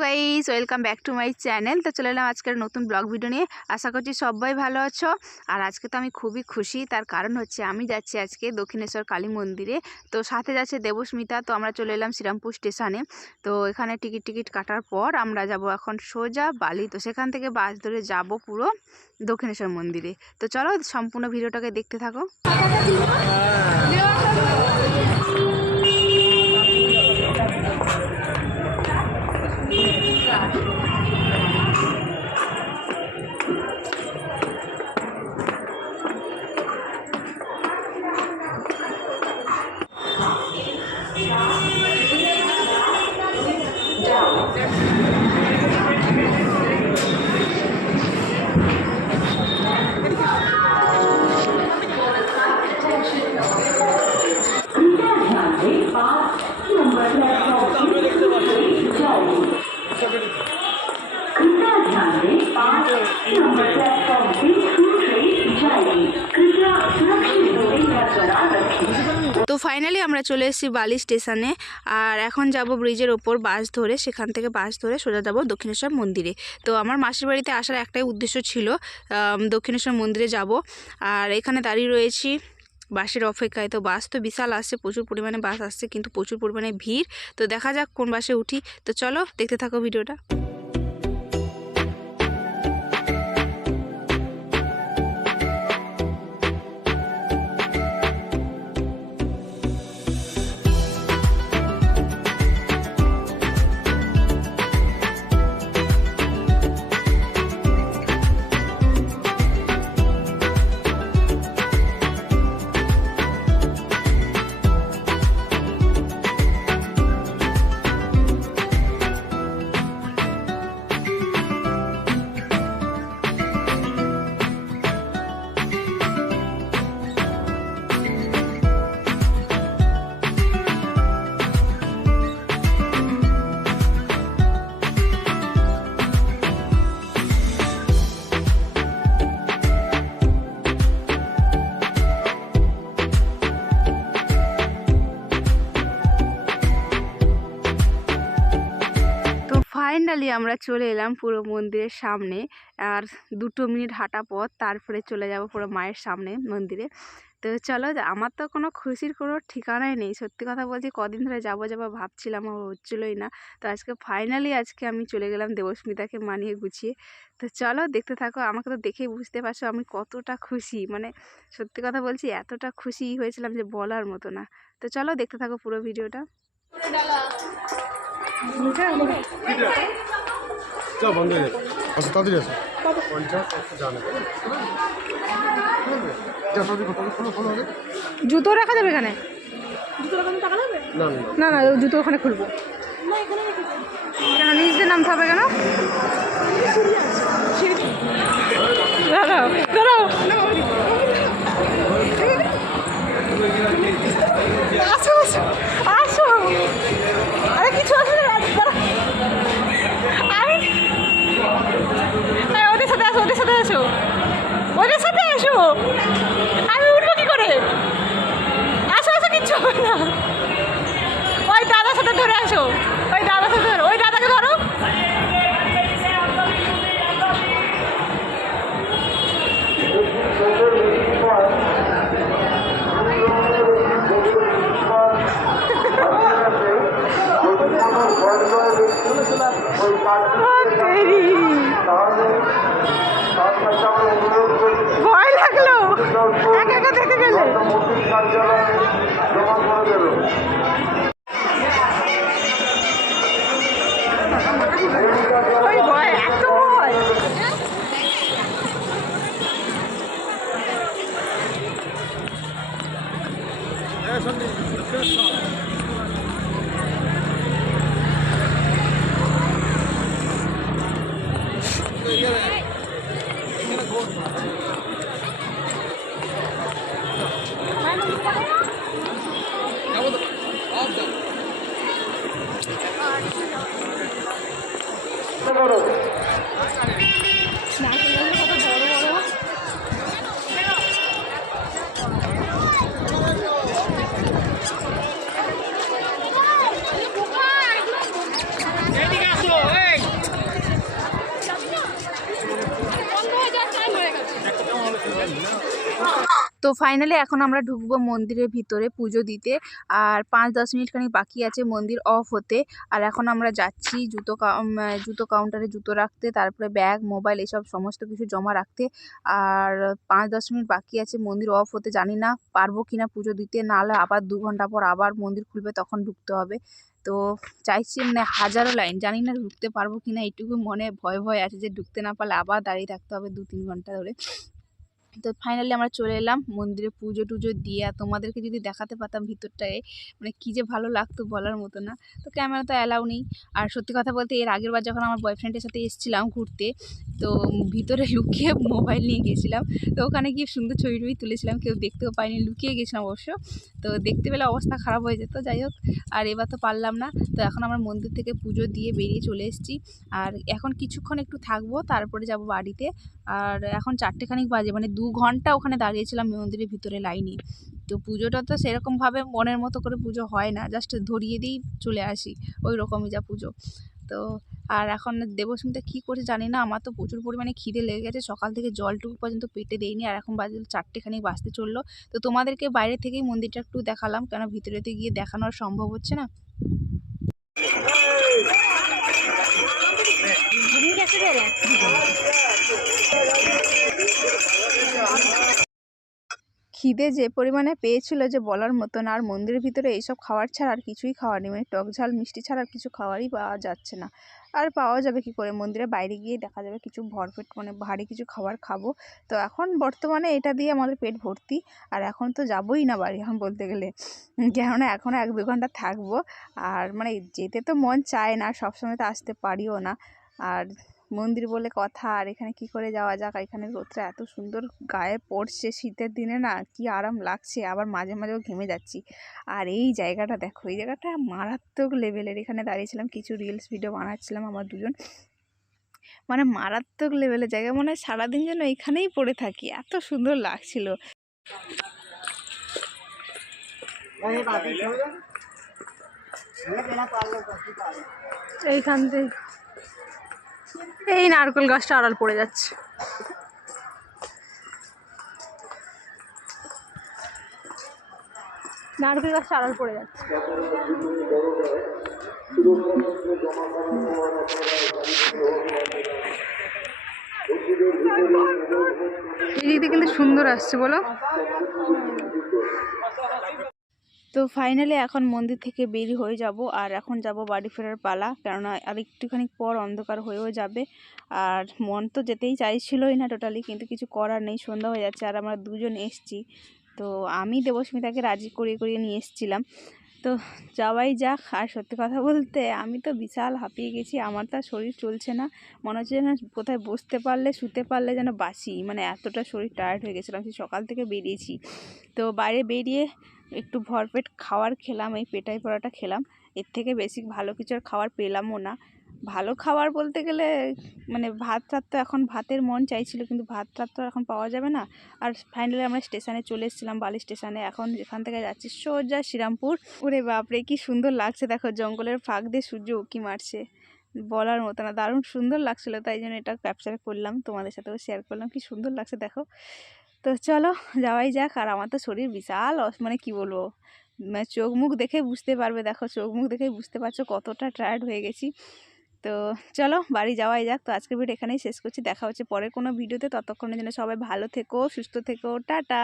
Hello guys, welcome back to my channel. তো চলে এলাম আজকের নতুন ব্লগ ভিডিও নিয়ে। আশা করছি সবাই ভালো আছো। আর আজকে তো আমি খুবই খুশি, তার কারণ হচ্ছে আমি যাচ্ছি আজকে দক্ষিণেশ্বর কালী মন্দিরে। তো সাথে যাচ্ছে দেবস্মিতা। তো আমরা চলে এলাম শ্রীরামপুর স্টেশনে। তো এখানে টিকিট কাটার পর আমরা যাব এখন সোজা বালি। তো সেখান থেকে বাস ধরে যাব পুরো দক্ষিণেশ্বর মন্দিরে। তো চলো সম্পূর্ণ ভিডিওটাকে দেখতে থাকো। তো ফাইনালি আমরা চলে এসেছি বালি স্টেশনে। আর এখন যাব ব্রিজের ওপর বাস ধরে, সেখান থেকে বাস ধরে সোজা যাব দক্ষিণেশ্বর মন্দিরে। তো আমার মাসির বাড়িতে আসার একটাই উদ্দেশ্য ছিল, দক্ষিণেশ্বর মন্দিরে যাব। আর এখানে দাঁড়িয়ে রয়েছি বাসের অপেক্ষায়। তো বাস তো বিশাল আসছে, প্রচুর পরিমাণে বাস আসছে, কিন্তু প্রচুর পরিমাণে ভিড়। তো দেখা যাক কোন বাসে উঠি। তো চলো দেখতে থাকো ভিডিওটা। ফাইনালি আমরা চলে এলাম পুরো মন্দিরের সামনে। আর 2 মিনিট হাঁটা পথ, তারপরে চলে যাব পুরো মায়ের সামনে মন্দিরে। তো চলো, আমার তো কোনো খুশির কোনো ঠিকানাই নেই, সত্যি কথা বলছি। কদিন ধরে যাবো ভাবছিলাম, আমার হচ্ছিলোই না। তো আজকে ফাইনালি আমি চলে গেলাম দেবস্মিতাকে মানিয়ে গুছিয়ে। তো চলো দেখতে থাকো। আমাকে তো দেখেই বুঝতে পারছো আমি কতটা খুশি, মানে সত্যি কথা বলছি, এতটা খুশি হয়েছিলাম যে বলার মতো না। তো চলো দেখতে থাকো পুরো ভিডিওটা। জুতো রাখা যাবে এখানে? না না, জুতো ওখানে খুলবো কেন? নিজদের নামতে হবে কেন? দাঁড়াও দাঁড়াও, আসো আসো আসো। আরে কিছু আসবে না, ওদের সাথে আসো, ওদের সাথে আসো, ওদের সাথে আসো। আমি উঠবো কি করে? আসো আসো, কিচ্ছু হবে না। ওই দাদার সাথে ধরে আসো, ওই দাদার সাথে ধরো, ওই দাদাকে ধরো। ভয় লাগলো একা একা দেখতে গেলে। ভয়, এত ভয়। তো ফাইনালি এখন আমরা ঢুকবো মন্দিরের ভিতরে পুজো দিতে। আর 5-10 মিনিট খানিক বাকি আছে মন্দির অফ হতে। আর এখন আমরা যাচ্ছি জুতো কাউন্টারে জুতো রাখতে, তারপরে ব্যাগ, মোবাইল এসব সমস্ত কিছু জমা রাখতে। আর 5-10 মিনিট বাকি আছে মন্দির অফ হতে। জানি না পারবো কিনা পুজো দিতে, নাহলে আবার 2 ঘন্টা পর আবার মন্দির খুলবে, তখন ঢুকতে হবে। তো চাইছি, মানে হাজারো লাইন, জানি না ঢুকতে পারবো কিনা, এইটুকু মনে ভয় ভয় আছে যে ঢুকতে না পারলে আবার দাঁড়িয়ে থাকতে হবে 2-3 ঘন্টা ধরে। তো ফাইনালি আমরা চলে এলাম মন্দিরে পুজো টুজো দিয়ে। আর তোমাদেরকে যদি দেখাতে পারতাম ভিতরটায়, মানে কী যে ভালো লাগতো বলার মতো না। তো ক্যামেরা তো অ্যালাউ নেই। আর সত্যি কথা বলতে এর আগের বার যখন আমার বয়ফ্রেন্ডের সাথে এসেছিলাম ঘুরতে, তো ভিতরে লুকিয়ে মোবাইল নিয়ে গেছিলাম। তো ওখানে গিয়ে সুন্দর ছবি টবি তুলেছিলাম, কেউ দেখতেও পাইনি, লুকিয়ে গেছিলাম অবশ্য। তো দেখতে পেলে অবস্থা খারাপ হয়ে যেত, যাই হোক। আর এবার তো পারলাম না। তো এখন আমরা মন্দির থেকে পুজো দিয়ে বেরিয়ে চলে এসেছি। আর এখন কিছুক্ষণ একটু থাকবো, তারপরে যাব বাড়িতে। আর এখন 4টে খানিক বাজে, মানে 2 ঘন্টা ওখানে দাঁড়িয়েছিলাম মন্দিরের ভিতরে লাইনে। তো পুজোটা তো সেরকমভাবে মনের মতো করে পুজো হয় না, জাস্ট ধরিয়ে দিয়েই চলে আসি, ওই রকমই যা পুজো। তো আর এখন দেবস্মিতা কী করছে জানি না, আমার তো প্রচুর পরিমাণে খিদে লেগে গেছে, সকাল থেকে জলটুকু পর্যন্ত পেটে দেইনি। আর এখন বাজে 4টে খানিক বাজতে চললো। তো তোমাদেরকে বাইরে থেকেই মন্দিরটা একটু দেখালাম, কেন ভিতরেতে গিয়ে দেখানো আর সম্ভব হচ্ছে না। খিদে যে পরিমাণে পেয়েছিল যে বলার মতো না। আর মন্দিরের ভিতরে এইসব খাবার ছাড়া আর কিছুই খাওয়ার নেই, মানে টক ঝাল মিষ্টি ছাড়া আর কিছু খাওয়ারই পাওয়া যাচ্ছে না। আর পাওয়া যাবে কি করে, মন্দিরের বাইরে গিয়ে দেখা যাবে কিছু ভরপেট, মানে ভারী কিছু খাবার খাবো। তো এখন বর্তমানে এটা দিয়ে আমাদের পেট ভর্তি। আর এখন তো যাবোই না বাড়ি এখন বলতে গেলে, কেননা এখনও 1-2 ঘন্টা থাকবো। আর মানে যেতে তো মন চায় না, সবসময় তো আসতে পারিও না। আর মন্দির বলে কথা, আর এখানে কি করে যাওয়া যাক। এখানে রোদটা এত সুন্দর গায়ে পড়ছে শীতের দিনে, না কি আরাম লাগছে, আবার মাঝে মাঝেও ঘেমে যাচ্ছি। আর এই জায়গাটা দেখো, এই জায়গাটা মারাত্মক লেভেলের। এখানে দাঁড়িয়েছিলাম, কিছু রিলস ভিডিও বানাচ্ছিলাম আমার দুজন, মানে মারাত্মক লেভেলের জায়গা, মনে হয় সারাদিন যেন এখানেই পড়ে থাকি, এত সুন্দর লাগছিল। এইখান থেকে এই নারকেল গাছটা আড়াল পড়ে যাচ্ছে। নারকেল গাছটা আড়াল পড়ে যাচ্ছে। এদিকে কিন্তু সুন্দর আসছে বলো। তো ফাইনালি এখন মন্দির থেকে বের হয়ে যাব। আর এখন যাব বাড়ি ফেরার পালা, কেননা আর একটুখানি পর অন্ধকার হয়েও যাবে। আর মন তো যেতেই চাইছিলই না টোটালি, কিন্তু কিছু করার নেই, সন্ধ্যা হয়ে যাচ্ছে। আর আমরা দুজন এসছি, তো আমি দেবস্মিতাকে রাজি করিয়ে নিয়ে এসেছিলাম। তো যাওয়াই যাক। আর সত্যি কথা বলতে আমি তো বিশাল হাঁপিয়ে গেছি, আমার তো শরীর চলছে না, মনে হচ্ছে যেন কোথায় বসতে পারলে শুতে পারলে যেন বাসি, মানে এতটা শরীর টায়ার্ড হয়ে গেছিলাম। সেই সকাল থেকে বেরিয়েছি। তো বাইরে বেরিয়ে একটু ভরপেট খাবার খেলাম, এই পেটাই পরোটা খেলাম। এর থেকে বেশি ভালো কিছু আর খাবার পেলামও না। ভালো খাবার বলতে গেলে মানে ভাত টাত, তো এখন ভাতের মন চাইছিল, কিন্তু ভাত টাত তো এখন পাওয়া যাবে না। আর ফাইনালি আমরা স্টেশনে চলে এসেছিলাম, বালি স্টেশনে। এখন এখান থেকে যাচ্ছি সোজা শ্রীরামপুর। ওরে বাপরে কি সুন্দর লাগছে দেখো, জঙ্গলের ফাঁক দিয়ে সূর্য উঁকি মারছে, বলার মতো না, দারুণ সুন্দর লাগছিল। তাই জন্য এটা ক্যাপচার করলাম, তোমাদের সাথেও শেয়ার করলাম, কি সুন্দর লাগছে দেখো। তো চলো যাওয়াই যাক। আর আমার তো শরীর বিশাল মানে কি বলবো, মানে চোখ মুখ দেখে বুঝতে পারবে, দেখো চোখ মুখ দেখে বুঝতে পারছো কতটা টায়ার্ড হয়ে গেছি। তো চলো বাড়ি যাওয়াই যাক। তো আজকের ভিডিও এখানেই শেষ করছি, দেখা হচ্ছে পরের কোনো ভিডিওতে। ততক্ষণের জন্য সবাই ভালো থেকো, সুস্থ থেকো, টাটা।